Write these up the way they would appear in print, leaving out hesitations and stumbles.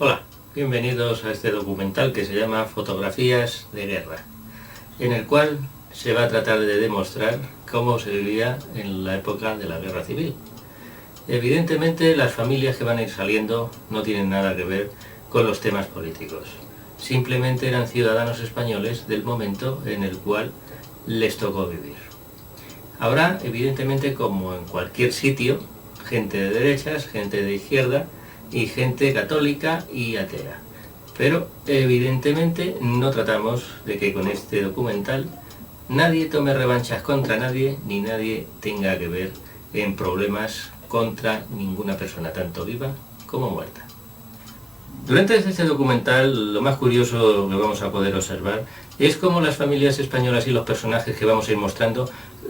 Hola, bienvenidos a este documental que se llama Fotografías de Guerra, en el cual se va a tratar de demostrar cómo se vivía en la época de la Guerra Civil. Evidentemente, las familias que van a ir saliendo no tienen nada que ver con los temas políticos. Simplemente eran ciudadanos españoles del momento en el cual les tocó vivir. Habrá, evidentemente, como en cualquier sitio, gente de derechas, gente de izquierda y gente católica y atea. Pero evidentemente no tratamos de que con este documental nadie tome revanchas contra nadie, ni nadie tenga que ver en problemas contra ninguna persona, tanto viva como muerta. Durante este documental, lo más curioso que vamos a poder observar es cómo las familias españolas y los personajes que vamos a ir mostrando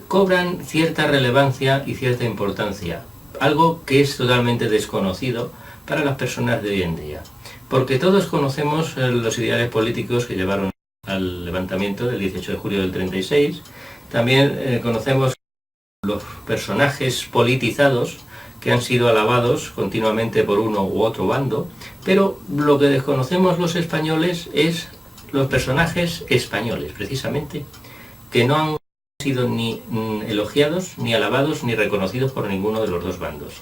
cobran cierta relevancia y cierta importancia, algo que es totalmente desconocido para las personas de hoy en día. Porque todos conocemos los ideales políticos que llevaron al levantamiento del 18 de julio del 36, también conocemos los personajes politizados que han sido alabados continuamente por uno u otro bando, pero lo que desconocemos los españoles es los personajes españoles, precisamente, que no han sido ni elogiados, ni alabados, ni reconocidos por ninguno de los dos bandos.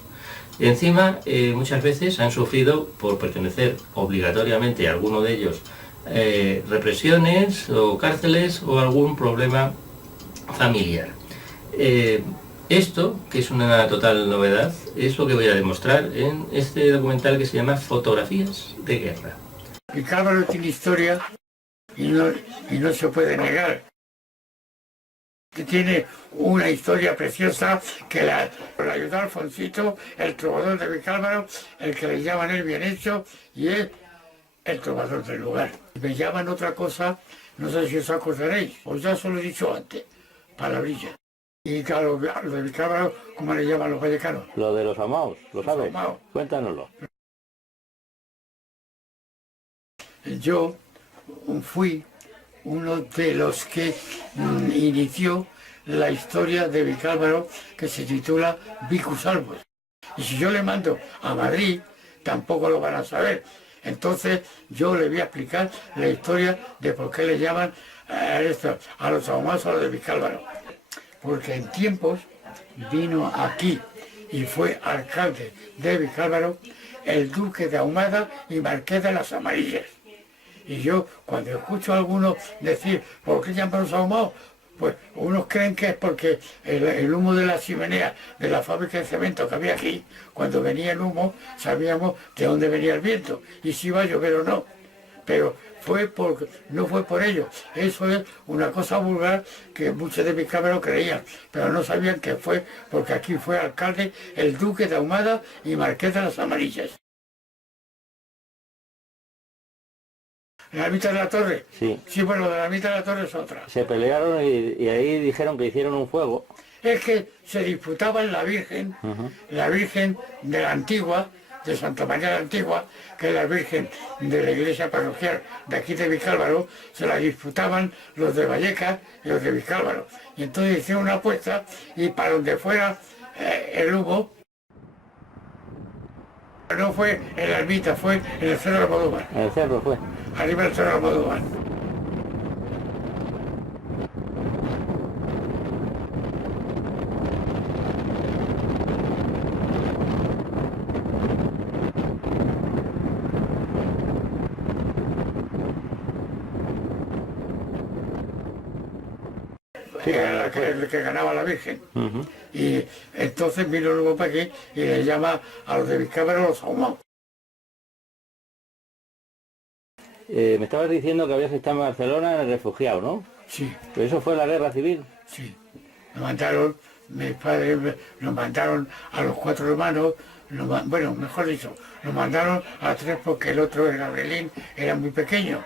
Encima, muchas veces han sufrido, por pertenecer obligatoriamente a alguno de ellos, represiones o cárceles o algún problema familiar. Esto, que es una total novedad, es lo que voy a demostrar en este documental que se llama Fotografías de Guerra. Vicálvaro tiene historia y no se puede negar. Tiene una historia preciosa que la ayudó a Alfonsito, el trovador de Vicálvaro, el que le llaman el bien hecho, y es el trovador del lugar. Me llaman otra cosa, no sé si os acordaréis, os ya se lo he dicho antes, palabrilla. Y claro, lo de Vicálvaro, ¿cómo le llaman los vallecanos? Lo de los amaos, ¿lo sabes? Amaos. Cuéntanoslo. Yo fui uno de los que inició la historia de Vicálvaro, que se titula Vicus Albus. Y si yo le mando a Madrid, tampoco lo van a saber. Entonces yo le voy a explicar la historia de por qué le llaman a los ahumados a los de Vicálvaro. Porque en tiempos vino aquí y fue alcalde de Vicálvaro el duque de Ahumada y marqués de las Amarillas. Y yo, cuando escucho a algunos decir, ¿por qué llaman los ahumados? Pues unos creen que es porque el humo de la chimenea de la fábrica de cemento que había aquí, cuando venía el humo, sabíamos de dónde venía el viento y si iba a llover o no. Pero no fue por ello. Eso es una cosa vulgar que muchos de Vicálvaro creían, pero no sabían que fue porque aquí fue alcalde el duque de Ahumada y marqués de las Amarillas. ¿La ermita de la Torre? Sí. Sí, bueno, de la ermita de la Torre es otra. Se pelearon y ahí dijeron que hicieron un fuego. Es que se disputaban la Virgen de la Antigua, de Santa María de la Antigua, que es la Virgen de la iglesia parroquial de aquí de Vicálvaro, se la disputaban los de Vallecas y los de Vicálvaro. Y entonces hicieron una apuesta y para donde fuera el humo, no fue en la ermita, fue en el Cerro de Almodóvar. En el cerro fue. Arriba del Cerro de Almodóvar. Era el que ganaba la Virgen. Y entonces vino luego para aquí y le llama a los de Vicálvaro los ahumados. Me estabas diciendo que habías estado en Barcelona en el refugiado, ¿no? Sí, Pero eso fue la guerra civil. sí. Mis padres nos mandaron a los 4 hermanos, bueno, mejor dicho, nos mandaron a 3 porque el otro, el Gabrielín, era muy pequeño.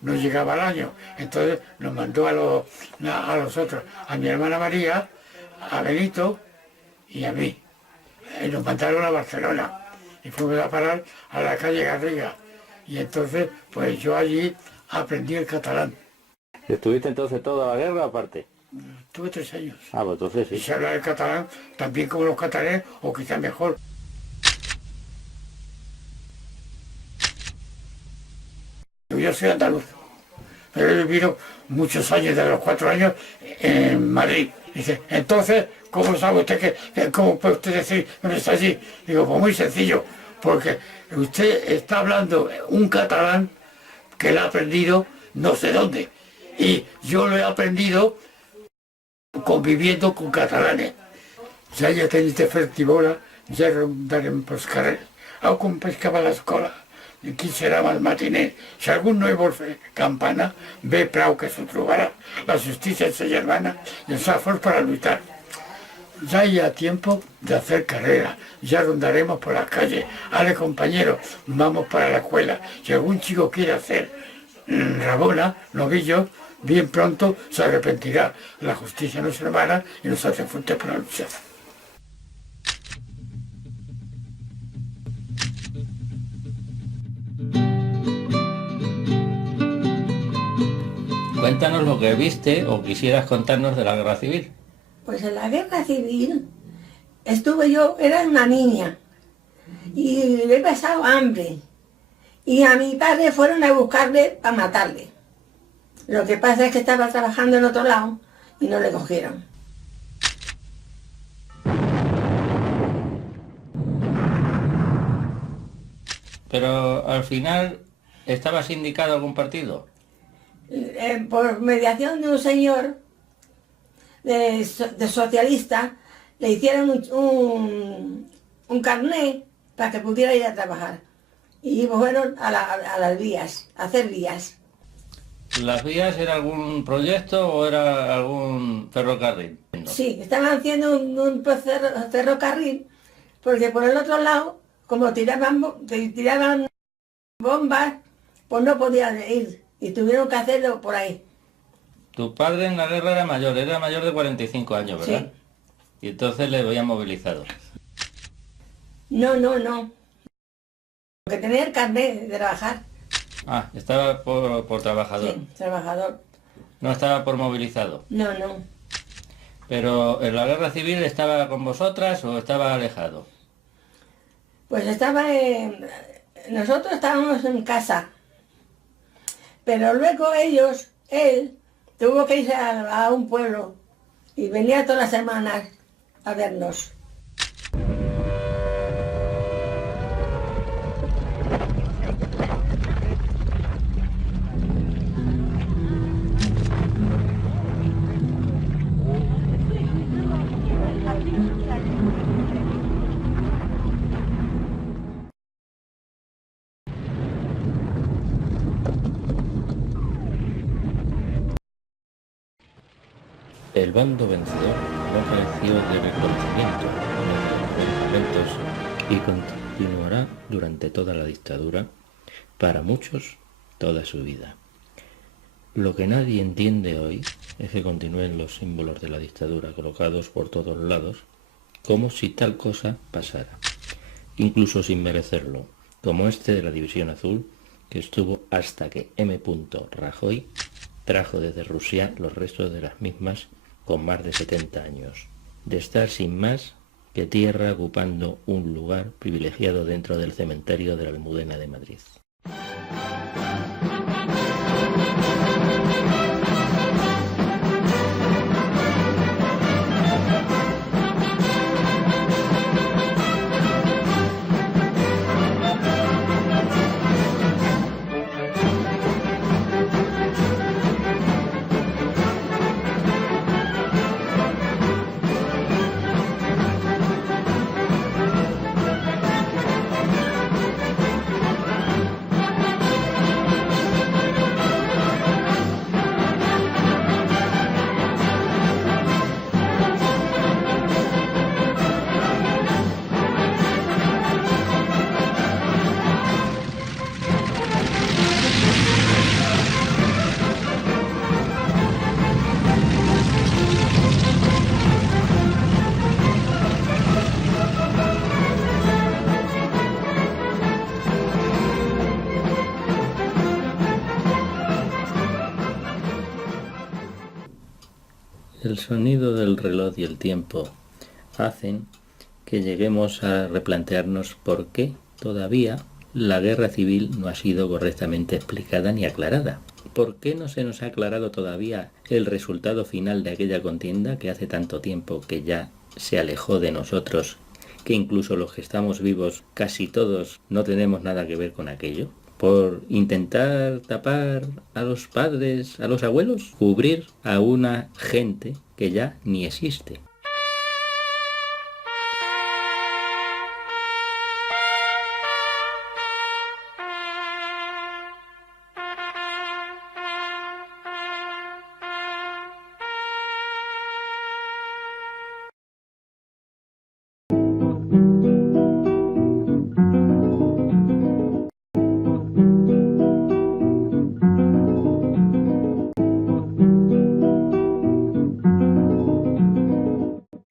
No llegaba al año, entonces nos mandó a los otros, a mi hermana María, a Benito y a mí. Y nos mandaron a Barcelona y fuimos a parar a la calle Garriga. Y entonces, pues yo allí aprendí el catalán. ¿Estuviste entonces toda la guerra aparte? Tuve 3 años. Ah, pues entonces Y sí. se habla el catalán también como los catalanes, o quizá mejor. yo soy andaluz, pero he vivido muchos años, de los 4 años, en Madrid. Dice, entonces, ¿cómo sabe usted cómo puede usted decir que no está allí? Digo, pues muy sencillo, porque usted está hablando un catalán que lo ha aprendido no sé dónde, y yo lo he aprendido conviviendo con catalanes. Ja tenim de fer tibola, ja rondarem pels carrers. Au com pescava a l'escola, qui serà el matiner. Si algú no hi vol fer campana, ve prou que s'ho trobarà. La justícia és sa germana i ens fa forts para luchar. Ya hay tiempo de hacer carrera, ya rondaremos por las calles. Ale, compañeros, vamos para la escuela. Si algún chico quiere hacer rabona, novillo, bien pronto se arrepentirá. La justicia nos hermana y nos hace fuertes para luchar. Cuéntanos lo que viste o quisieras contarnos de la guerra civil. Pues en la guerra civil estuve yo, era una niña, y he pasado hambre. Y a mi padre fueron a buscarle para matarle. Lo que pasa es que estaba trabajando en otro lado y no le cogieron. Pero al final, ¿estaba sindicado algún partido? Por mediación de un señor de socialista, le hicieron un carné para que pudiera ir a trabajar. Y fueron a las vías, a hacer vías. ¿Las vías era algún proyecto o era algún ferrocarril? Sí, estaban haciendo un ferrocarril, porque por el otro lado, como tiraban bombas, pues no podían ir, y tuvieron que hacerlo por ahí. Tu padre en la guerra era mayor de 45 años, ¿verdad? Sí. Y entonces le habían movilizado. No. Porque tenía el carnet de trabajar. Ah, estaba por trabajador. Sí, trabajador. No estaba por movilizado. No. Pero ¿en la guerra civil estaba con vosotras o estaba alejado? Pues nosotros estábamos en casa. Pero luego él tuvo que irse a un pueblo y venía todas las semanas a vernos. El bando vencedor no careció de reconocimiento en los momentos y continuará durante toda la dictadura, para muchos, toda su vida. Lo que nadie entiende hoy es que continúen los símbolos de la dictadura colocados por todos lados, como si tal cosa pasara, incluso sin merecerlo, como este de la División Azul, que estuvo hasta que M. Rajoy trajo desde Rusia los restos de las mismas con más de 70 años, de estar sin más que tierra ocupando un lugar privilegiado dentro del cementerio de la Almudena de Madrid. El sonido del reloj y el tiempo hacen que lleguemos a replantearnos por qué todavía la guerra civil no ha sido correctamente explicada ni aclarada. ¿Por qué no se nos ha aclarado todavía el resultado final de aquella contienda que hace tanto tiempo que ya se alejó de nosotros, que incluso los que estamos vivos, casi todos, no tenemos nada que ver con aquello? ¿Por intentar tapar a los padres, a los abuelos? ¿Cubrir a una gente que ya ni existe?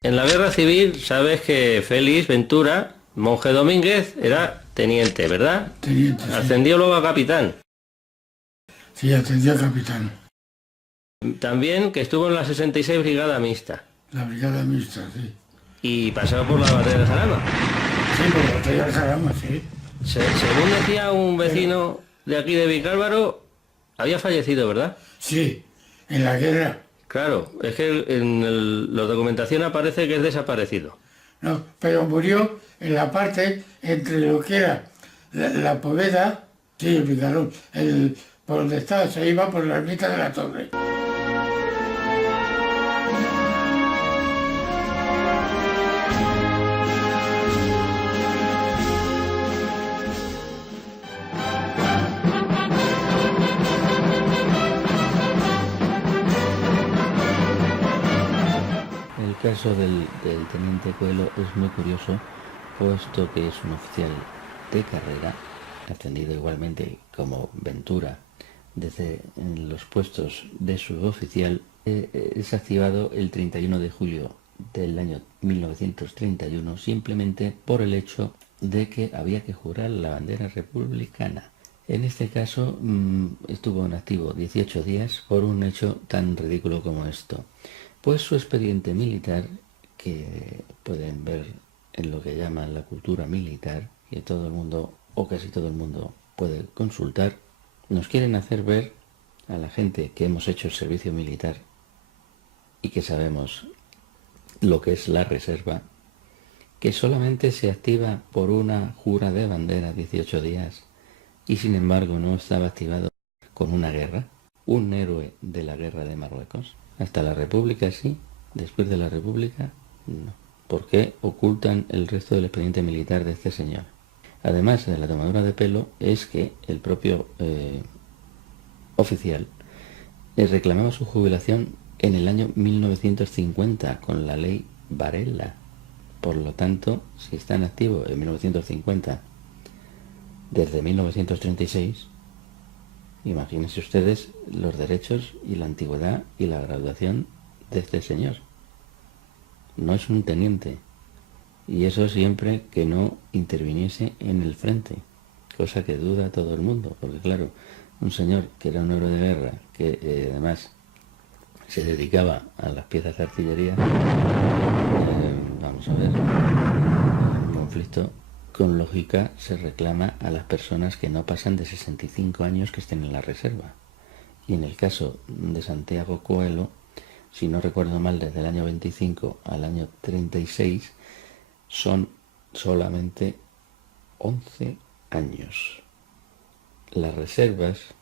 En la guerra civil, sabes que Félix Ventura, monje Domínguez, era teniente, ¿verdad? Teniente, sí. Ascendió luego a capitán. Sí, ascendió a capitán. También que estuvo en la 66 Brigada Mixta. La brigada mixta, sí. Y pasó por la batalla de Jarama. Sí, por la batalla de Jarama, sí. Según decía un vecino de aquí de Vicálvaro, había fallecido, ¿verdad? Sí, en la guerra. Claro, es que la documentación aparece que es desaparecido. No, pero murió en la parte entre lo que era la Poveda, sí, el Picarón, por donde estaba, se iba por la ermita de la Torre. El caso del teniente Coelho es muy curioso, puesto que es un oficial de carrera, ascendido igualmente como Ventura desde los puestos de suboficial. Es activado el 31 de julio del año 1931 simplemente por el hecho de que había que jurar la bandera republicana. En este caso estuvo en activo 18 días por un hecho tan ridículo como esto. Pues su expediente militar, que pueden ver en lo que llaman la cultura militar, que todo el mundo, o casi todo el mundo, puede consultar, nos quieren hacer ver a la gente que hemos hecho el servicio militar y que sabemos lo que es la reserva, que solamente se activa por una jura de bandera 18 días y sin embargo no estaba activado con una guerra, un héroe de la guerra de Marruecos. Hasta la República sí, después de la República no. ¿Por qué ocultan el resto del expediente militar de este señor? Además de la tomadura de pelo, es que el propio oficial reclamaba su jubilación en el año 1950 con la ley Varela. Por lo tanto, si está en activo en 1950, desde 1936, imagínense ustedes los derechos y la antigüedad y la graduación de este señor. No es un teniente. Y eso siempre que no interviniese en el frente. Cosa que duda todo el mundo. Porque claro, un señor que era un héroe de guerra, que además se dedicaba a las piezas de artillería, vamos a ver, en conflicto, con lógica se reclama a las personas que no pasan de 65 años que estén en la reserva. Y en el caso de Santiago Coelho, si no recuerdo mal, desde el año 25 al año 36, son solamente 11 años. Las reservas,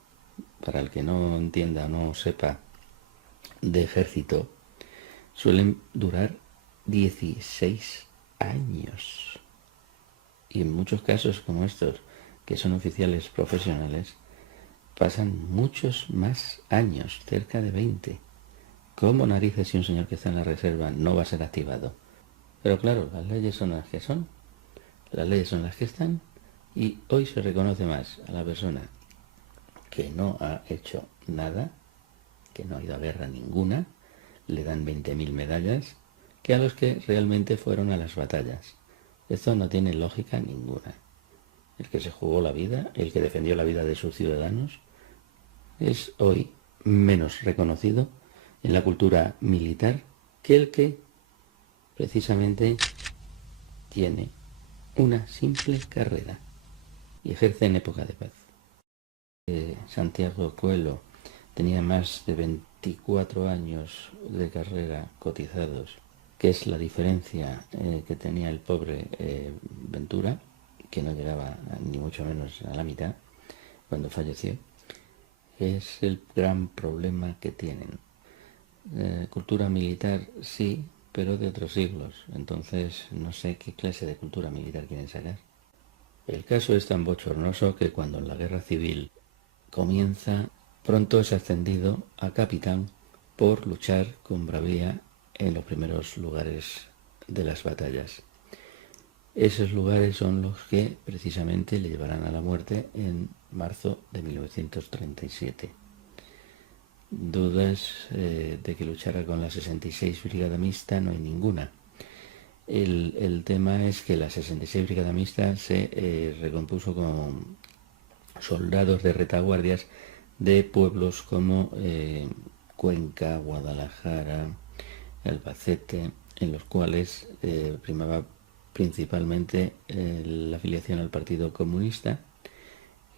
para el que no entienda o no sepa de ejército, suelen durar 16 años. Y en muchos casos como estos, que son oficiales profesionales, pasan muchos más años, cerca de 20. ¿Cómo narices si un señor que está en la reserva no va a ser activado? Pero claro, las leyes son las que son, las leyes son las que están, y hoy se reconoce más a la persona que no ha hecho nada, que no ha ido a guerra ninguna, le dan 20.000 medallas, que a los que realmente fueron a las batallas. Esto no tiene lógica ninguna. El que se jugó la vida, el que defendió la vida de sus ciudadanos, es hoy menos reconocido en la cultura militar que el que precisamente tiene una simple carrera. y ejerce en época de paz. Santiago Coelho tenía más de 24 años de carrera cotizados, que es la diferencia que tenía el pobre Ventura, que no llegaba ni mucho menos a la mitad cuando falleció. Es el gran problema que tienen. Cultura militar sí, pero de otros siglos. Entonces no sé qué clase de cultura militar quieren sacar. El caso es tan bochornoso que cuando en la guerra civil comienza, pronto es ascendido a capitán por luchar con bravía en los primeros lugares de las batallas. Esos lugares son los que precisamente le llevarán a la muerte en marzo de 1937. Dudas de que luchara con la 66 Brigada Mixta no hay ninguna. El tema es que la 66 Brigada Mixta se recompuso con soldados de retaguardias de pueblos como Cuenca, Guadalajara, Albacete, en los cuales primaba principalmente la afiliación al Partido Comunista,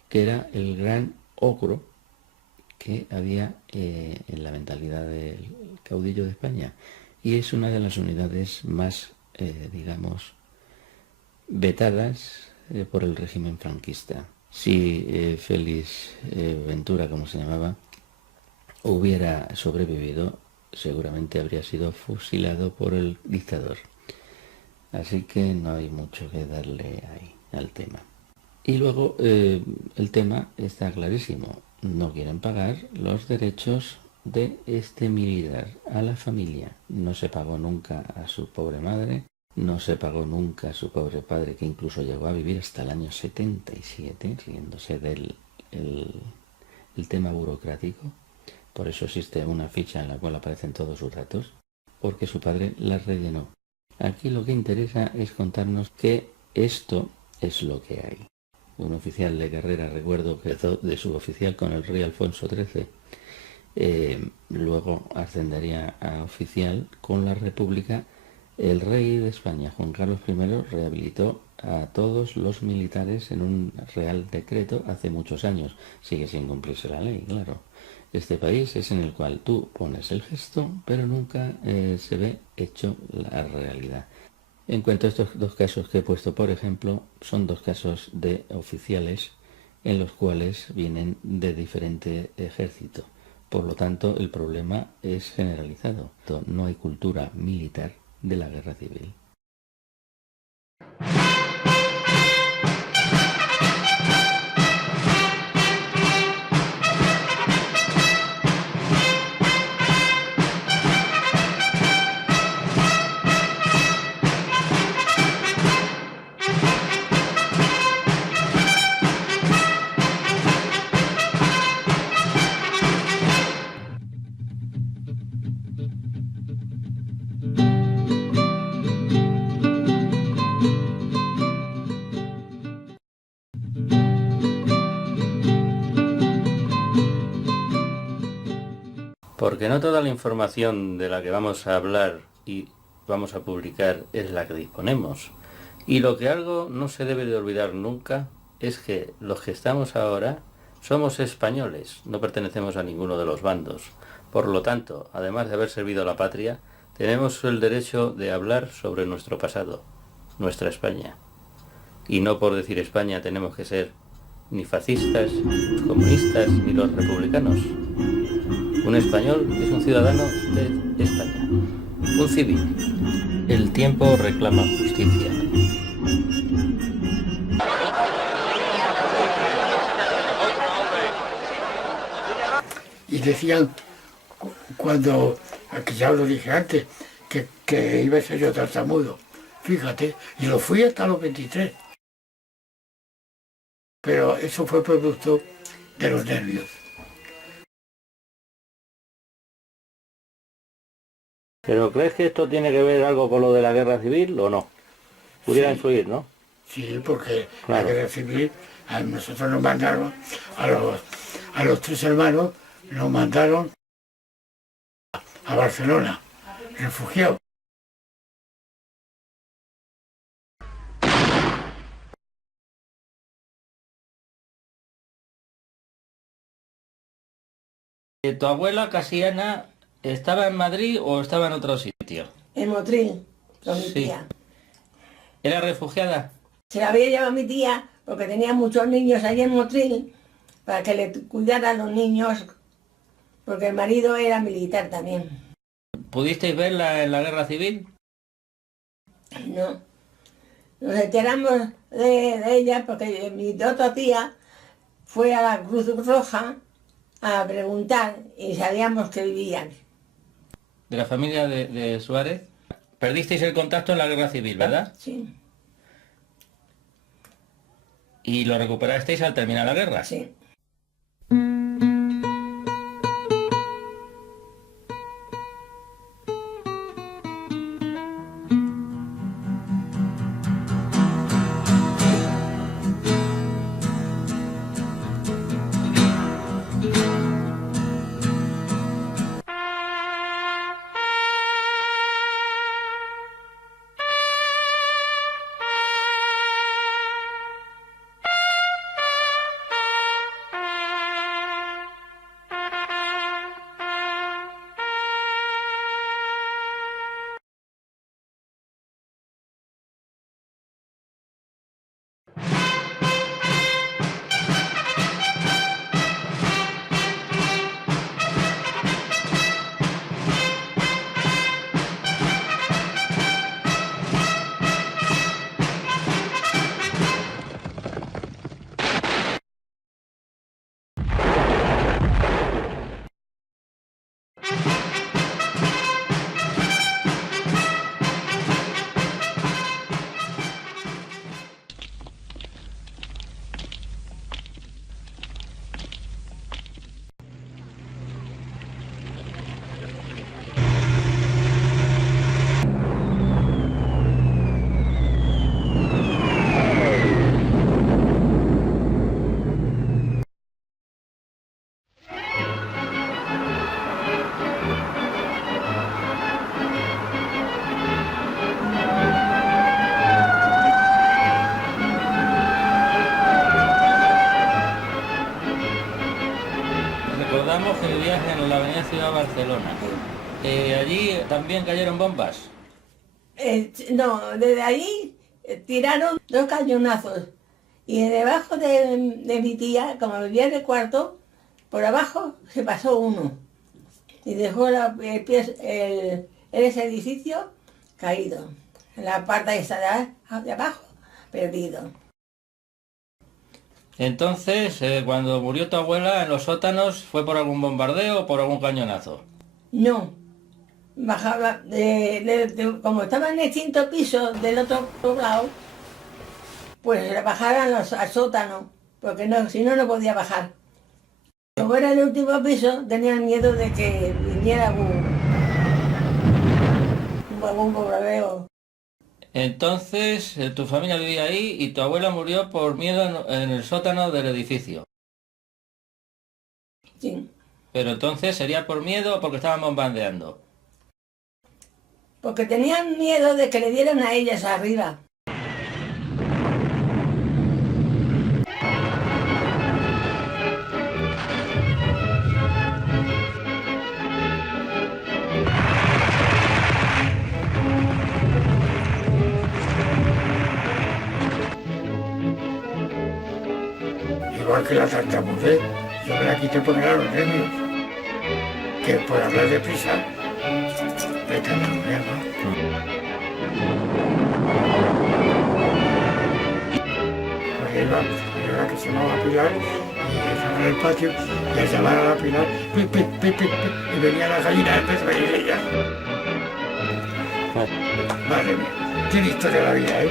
que era el gran ogro que había en la mentalidad del caudillo de España, y es una de las unidades más, digamos, vetadas por el régimen franquista. Si Félix Ventura, como se llamaba, hubiera sobrevivido, seguramente habría sido fusilado por el dictador. Así que no hay mucho que darle ahí al tema. Y luego el tema está clarísimo. No quieren pagar los derechos de este militar a la familia. No se pagó nunca a su pobre madre, no se pagó nunca a su pobre padre, que incluso llegó a vivir hasta el año 77, riéndose del el tema burocrático. Por eso existe una ficha en la cual aparecen todos sus datos, porque su padre la rellenó. Aquí lo que interesa es contarnos que esto es lo que hay. Un oficial de carrera, recuerdo que de suboficial con el rey Alfonso XIII, luego ascendería a oficial con la República. El rey de España, Juan Carlos I, rehabilitó a todos los militares en un real decreto hace muchos años. Sigue sin cumplirse la ley, claro. Este país es en el cual tú pones el gesto, pero nunca se ve hecho la realidad. En cuanto a estos dos casos que he puesto, por ejemplo, son dos casos de oficiales en los cuales vienen de diferente ejército. Por lo tanto, el problema es generalizado. No hay cultura militar de la guerra civil. Porque no toda la información de la que vamos a hablar y vamos a publicar es la que disponemos. Y lo que algo no se debe de olvidar nunca es que los que estamos ahora somos españoles, no pertenecemos a ninguno de los bandos. Por lo tanto, además de haber servido a la patria, tenemos el derecho de hablar sobre nuestro pasado, nuestra España. Y no por decir España tenemos que ser ni fascistas, ni comunistas, ni los republicanos. Un español es un ciudadano de España, un civil. El tiempo reclama justicia. Y decían, cuando, que ya lo dije antes, que iba a ser yo tartamudo. Fíjate, y lo fui hasta los 23. Pero eso fue producto de los nervios. ¿Pero crees que esto tiene que ver algo con lo de la guerra civil o no? Pudiera influir, ¿no? Sí, porque claro. La guerra civil, a nosotros nos mandaron, a los tres hermanos, nos mandaron a Barcelona, refugiados. ¿Tu abuela Casiana estaba en Madrid o estaba en otro sitio? En Motril, con mi Sí. tía. ¿Era refugiada? Se la había llevado mi tía porque tenía muchos niños allí en Motril para que le cuidara a los niños, porque el marido era militar también. ¿Pudisteis verla en la guerra civil? No. Nos enteramos de ella porque mi otra tía fue a la Cruz Roja a preguntar y sabíamos que vivían. ¿De la familia de Suárez? Perdisteis el contacto en la guerra civil, ¿verdad? Sí, Y lo recuperasteis al terminar la guerra. sí. Recordamos que vivías en la avenida Ciudad Barcelona. Allí también cayeron bombas. No, desde ahí tiraron 2 cañonazos y debajo de mi tía, como vivía en el cuarto, por abajo se pasó uno y dejó ese edificio caído, en la parte de abajo, perdido. Entonces, cuando murió tu abuela en los sótanos, ¿fue por algún bombardeo o por algún cañonazo? No, bajaba, como estaba en el 5.º piso del otro lado, pues la bajaban al sótano, porque no, si no, no podía bajar. Como era el último piso, tenían miedo de que viniera algún bombardeo. Entonces, tu familia vivía ahí y tu abuela murió por miedo en el sótano del edificio. Sí, Pero entonces, ¿sería por miedo o porque estaban bombardeando? porque tenían miedo de que le dieran a ellas arriba. Igual que la tartamudez, yo me la quité por los nervios, que por hablar deprisa, me tartamudea más. Pues iba que se llamaba Pilar, y estaba en el patio, y al llamar a la Pilar, pi, pi, pi, pi, pi, y venía la gallina, empezó a venir ella. Madre mía, tiene historia la vida, ¿eh?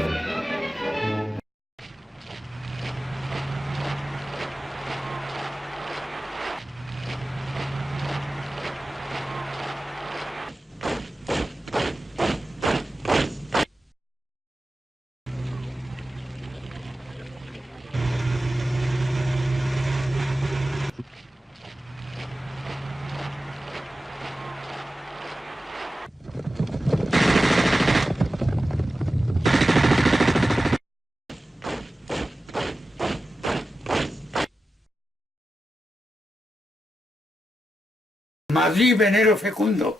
Madrid, venero fecundo,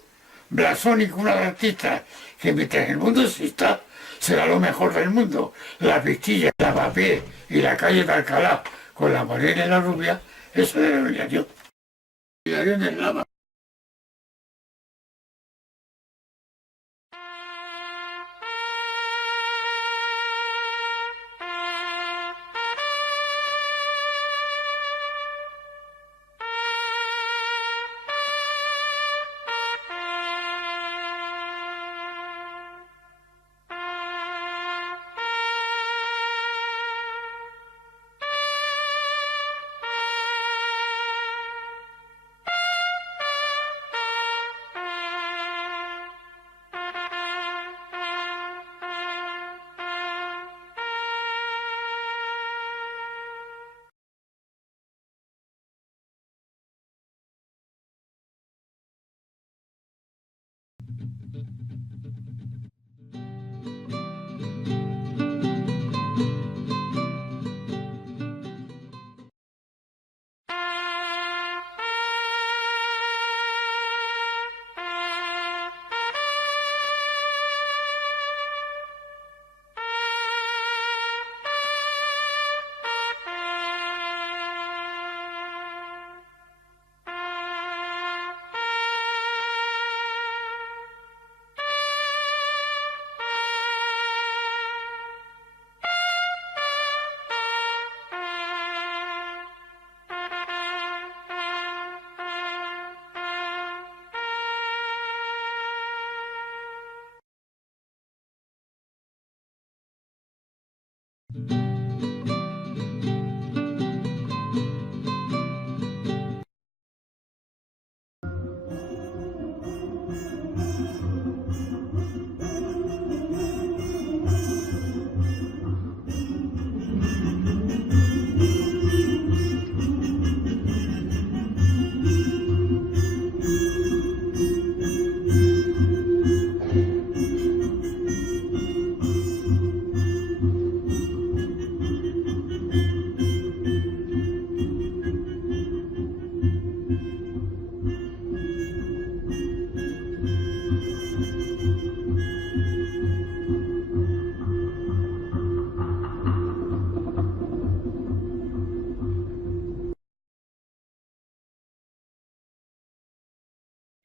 blasón y cuna de artistas, que mientras el mundo exista, será lo mejor del mundo. Las Vistillas, la Lavapiés y la calle de Alcalá, con la morena y la rubia, eso era yo. En el lava.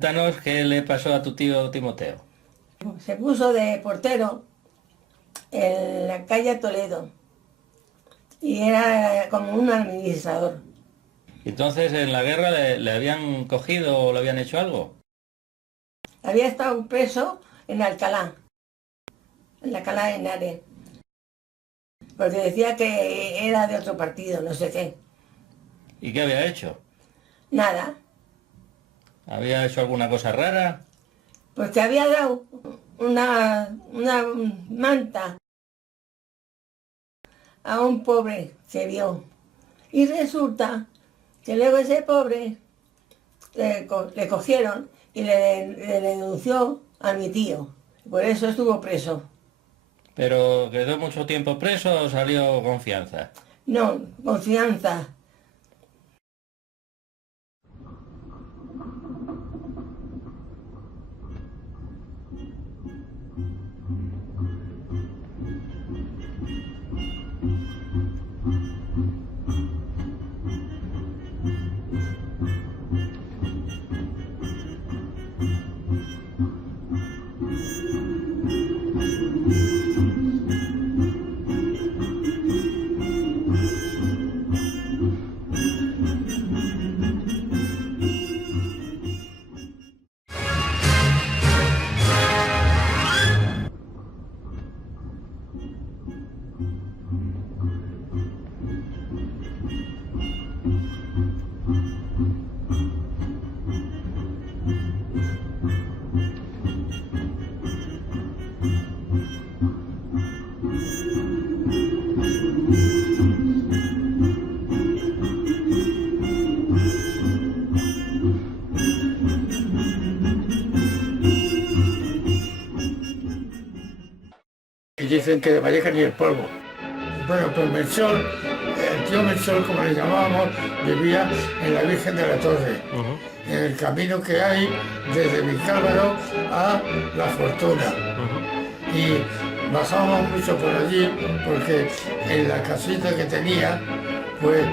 Cuéntanos qué le pasó a tu tío Timoteo. Se puso de portero en la calle Toledo y era como un administrador. Entonces, ¿en la guerra le habían cogido o le habían hecho algo? Había estado preso en Alcalá, en Alcalá de Henares, porque decía que era de otro partido, no sé qué. ¿Y qué había hecho? Nada, ¿Había hecho alguna cosa rara? pues que había dado una manta a un pobre que vio. Y resulta que luego ese pobre le cogieron y le denunció a mi tío. Por eso estuvo preso. ¿Pero quedó mucho tiempo preso o salió con fianza? No, confianza. Y dicen que de Vallecas ni el polvo. Bueno, pues Mensol, el tío Mensol, como le llamábamos, vivía en la Virgen de la Torre. en el camino que hay desde Vicálvaro a La Fortuna. Y bajábamos mucho por allí porque en la casita que tenía, pues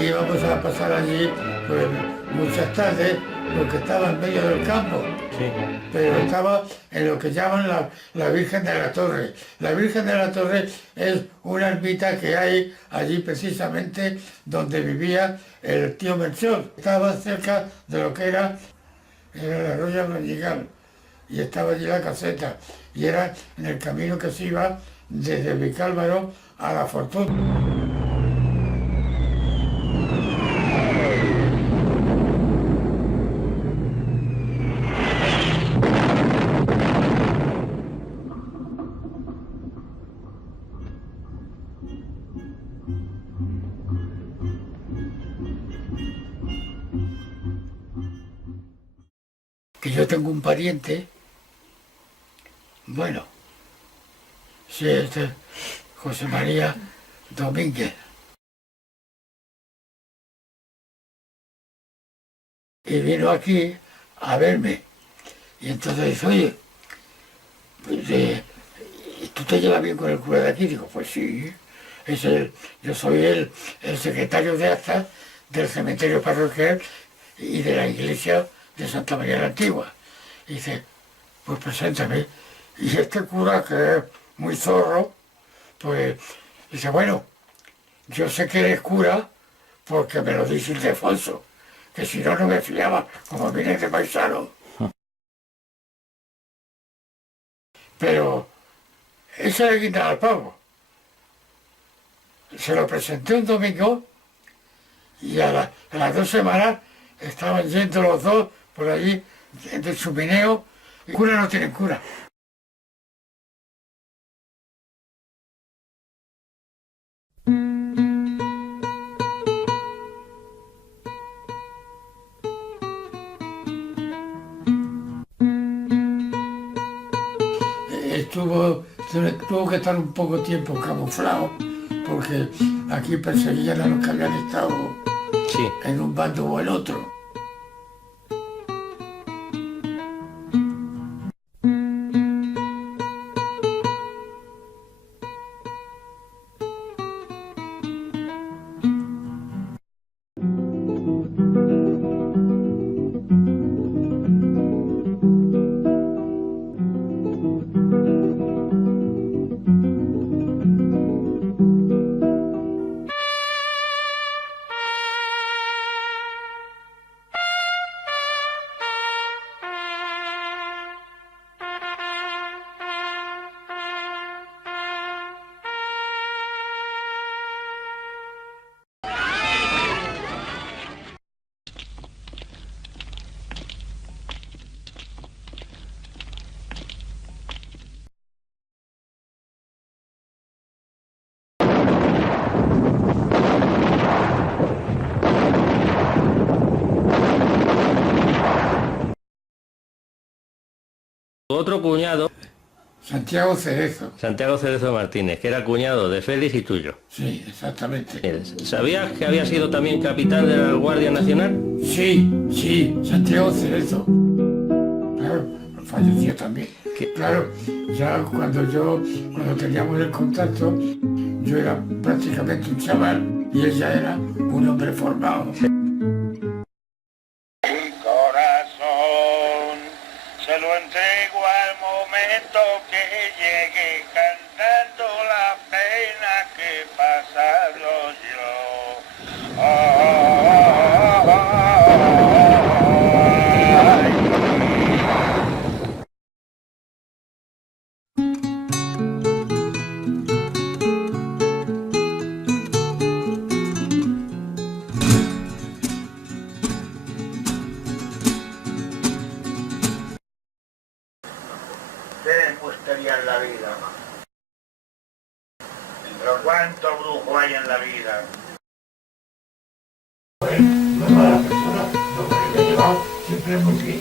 íbamos a pasar allí pues, muchas tardes porque estaba en medio del campo. Sí. Pero estaba en lo que llaman la Virgen de la Torre. La Virgen de la Torre es una ermita que hay allí precisamente donde vivía el tío Melchor. Estaba cerca de lo que era el arroyo Mendigal y estaba allí la caseta y era en el camino que se iba desde Vicálvaro a La Fortuna. Que yo tengo un pariente, bueno, sí, José María Domínguez. Y vino aquí a verme. Y entonces dice, oye, pues, ¿tú te llevas bien con el cura de aquí? Digo, pues sí, yo soy el secretario de actas del cementerio parroquial y de la iglesia de Santa María la Antigua. Y dice, pues preséntame. Y este cura, que es muy zorro, pues dice, bueno, yo sé que eres cura porque me lo dice Ildefonso, que si no, no me fiaba, como vienes de paisano. Pero esa le quitaba al pavo. Se lo presenté un domingo y a las 2 semanas estaban yendo los dos por allí del Chumineo. Y cura no tienen cura. Tuvo que estar un poco tiempo camuflado porque aquí perseguían a los que habían estado Sí. en un bando o el otro. Otro cuñado, Santiago Cerezo. Santiago Cerezo Martínez, que era cuñado de Félix y tuyo. Sí, exactamente. ¿Sabías que había sido también capitán de la Guardia Nacional? Sí, Santiago Cerezo. Claro, falleció también. ¿Qué? Claro, ya cuando teníamos el contacto, yo era prácticamente un chaval y él ya era un hombre formado. Mi corazón se lo entrego al momento que llegue cantando la pena que he pasado yo. ¿Qué les gustaría en la vida? Pero ¿cuánto brujo hay en la vida? Siempre muy bien.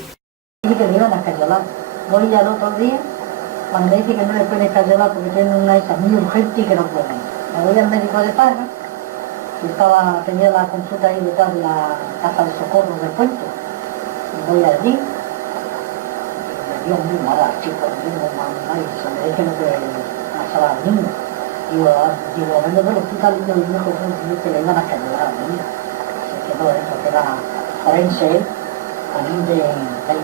Dice que le iban a cayolar. Voy ya el otro día, cuando me dice que no le puede cayolar porque tiene una hija muy urgente y que no puede. Me voy al médico de Parra, y tenía la consulta ahí detrás de la casa de socorro del puente. voy allí, Dios mío, nada, chicos, nadie, se me dice lo que pasaba al niño. Digo, vengo del hospital y el viejo que le iban a cañonar al niño. Se quedó eso, que era forense, allí de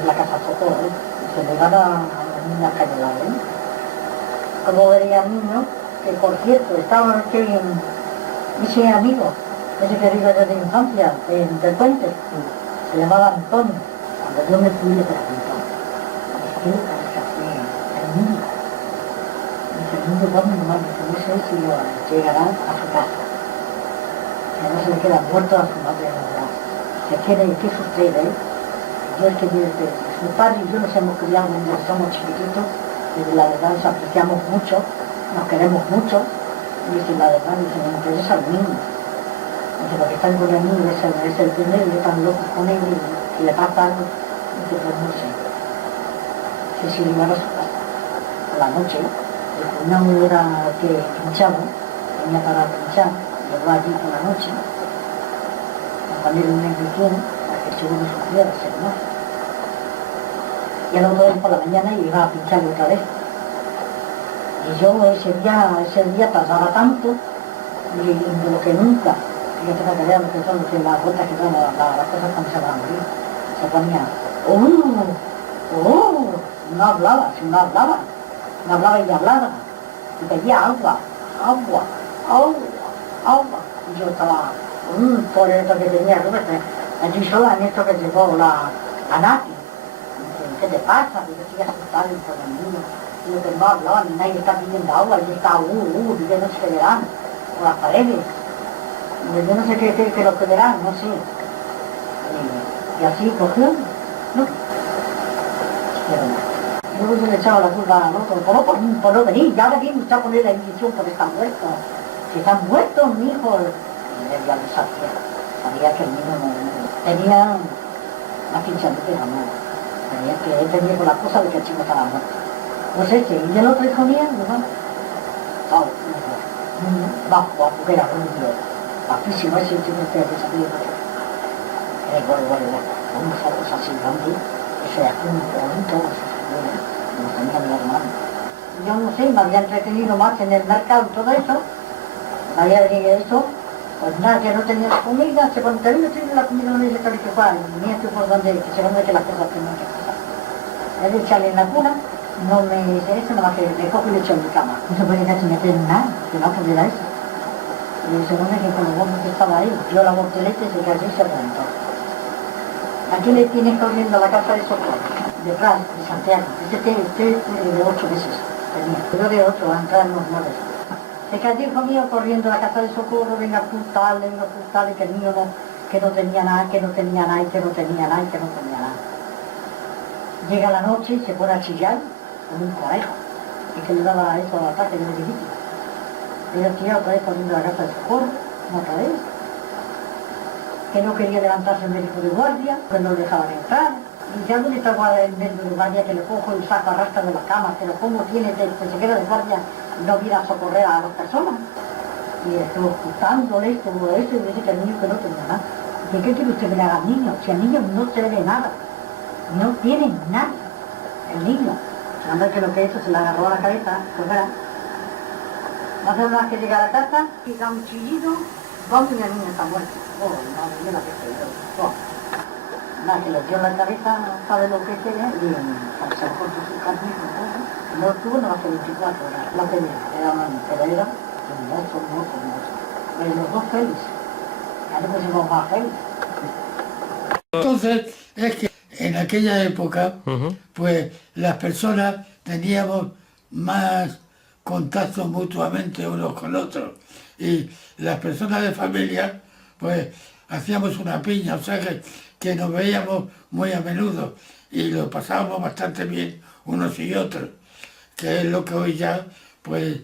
la casa Socorro, y se le iban a la niña a cañonar, Como vería al niño, que por cierto, estaba ese amigo, ese que vive desde la infancia, del puente, se llamaba Antonio. Cuando yo me fui le preguntó, ¿qué le parece al niño? Dice, el niño va muy mal, dice, no sé si lo llegará a su casa. Que no se le queda muerto a su madre, ¿verdad? ¿Qué sucede? Yo es que su padre y yo nos hemos criado cuando somos chiquititos, y la verdad nos apreciamos mucho, nos queremos mucho, y dice, la verdad, dice, me interesa al niño. Dice, porque están con el niño, es el primero, y están locos con él, y le pasa algo. Dice, pues no sé. Si le iban a su casa, a la noche, el cuñado era que pinchaba, venía para pinchar, llegó allí por la noche, a ponerle una inyección, para que el chico no sufriera, se conoce. Y al otro día por la mañana iba a pincharle otra vez. Y yo ese día tardaba tanto, y de lo que nunca, fíjate para que vean lo que son las gotas que son las cosas cuando se van a morir. Se ponía, no hablaba, no hablaba y hablaba. Y pedía agua. Y yo estaba, por esto que tenía, allí sola en esto que llegó la Nati. ¿Qué te pasa? Y yo estoy asustada por el niño. Y yo que no hablaba, ni nadie está pidiendo agua, y está, yo no sé qué verán, por las paredes. Y yo no sé qué lo que verán, no sé. Y así cogió, no. Y luego yo le echaba la culpa al otro, por no venir, ya venimos a poner la inyección porque están muertos. Si están muertos, mi hijo. Y él ya le sabía que el niño no tenía una pinchadita de la mano. Que él tenía con la cosa de que el chico estaba muerto. Pues ese, y el otro hijo mío, bajo, porque era rubio, bajísimo, ese chico que sabía que unos ojos así grandes, ese punto, no tenía mi hermano. Yo no sé, me había entretenido más en el mercado y todo eso, me había venido eso, pues nada, que no tenía comida, se cuando termino la comida no me dice que fue, y mira que por donde, que se van a meter las cosas que no hay que pasar. Él echarle en la cuna, no me dice eso, nada más que le cojo y le echo en mi cama. No se puede casi meter en nada, que no pudiera eso. Y dice, no me que con los bombos que estaba ahí, dio la voltereta y se cayó y se reventó. Aquí le tienes corriendo a la casa de Socorro, detrás de Santiago. Este de 8 meses tenía. Yo de 8, a entrar en los 9. Se cayó hijo mío corriendo a la casa de Socorro, venga a ocultarle, que el niño que no tenía nada, que no tenía nada. Llega la noche y se pone a chillar con un conejo, y que le daba eso al ataque de meningitis. Y el tío otra vez corriendo a la casa de Socorro, otra vez. Que no quería levantarse el médico de guardia, que no lo dejaban entrar. Y ya donde está el médico de guardia, que le cojo y saco arrastra de la cama, que lo pongo tiene, que se queda de guardia y no viene a socorrer a las personas. Y estuvo ocultándole todo eso y dice que el niño que no tenía nada. ¿Y qué quiere usted que le haga al niño? Si al niño no se le ve nada. No tiene nada, el niño. Anda que lo que hizo se le agarró a la cabeza, pues verá. No hace más que llegar a casa, y da un chillido, vamos y el niño está muerto. Madre mía, que se dio. Nada, que le dio la cabeza, no sabe lo que tiene, y se lo cortó su carne, no tuvo nada más que 24 horas. La tenía, era una enfermera, muerto. Pero los dos felices. Ya le pusimos más felices. Entonces, es que en aquella época, pues las personas teníamos más contacto mutuamente unos con otros. Y las personas de familia, pues hacíamos una piña, o sea que nos veíamos muy a menudo y lo pasábamos bastante bien unos y otros, que es lo que hoy ya, pues,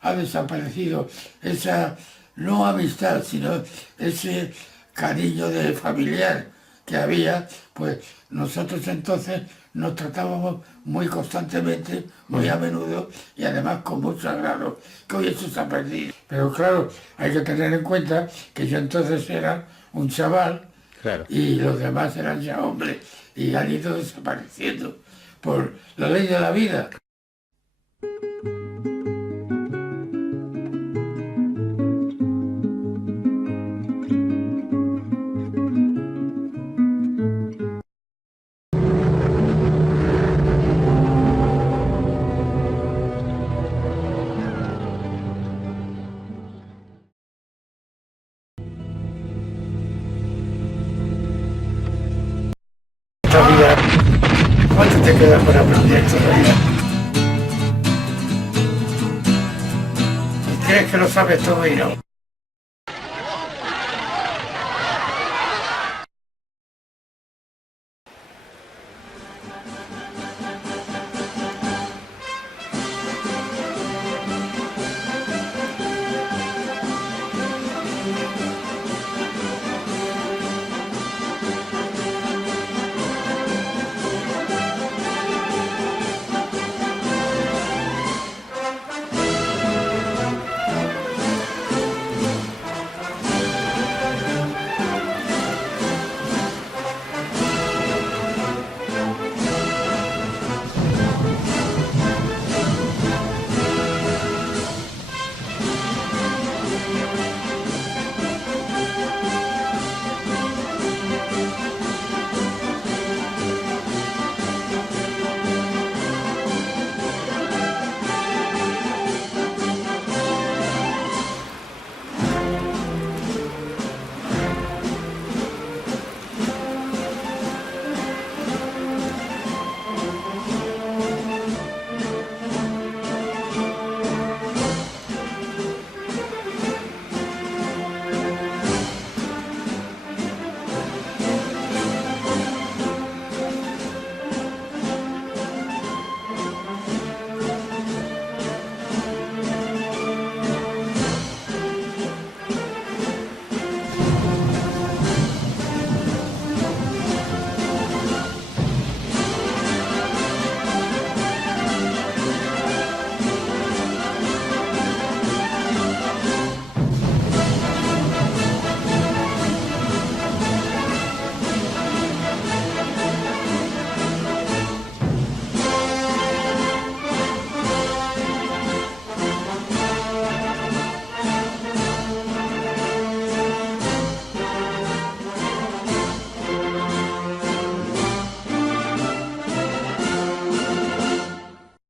ha desaparecido. Esa, no amistad, sino ese cariño de familiar que había, pues nosotros entonces nos tratábamos muy constantemente, muy a menudo y además con mucho agrado, que hoy eso se ha perdido. Pero claro, hay que tener en cuenta que yo entonces era un chaval, claro, y los demás eran ya hombres y han ido desapareciendo por la ley de la vida. Esta vida, ¿cuánto te queda por aprender todavía? ¿Crees que lo sabes todo y no?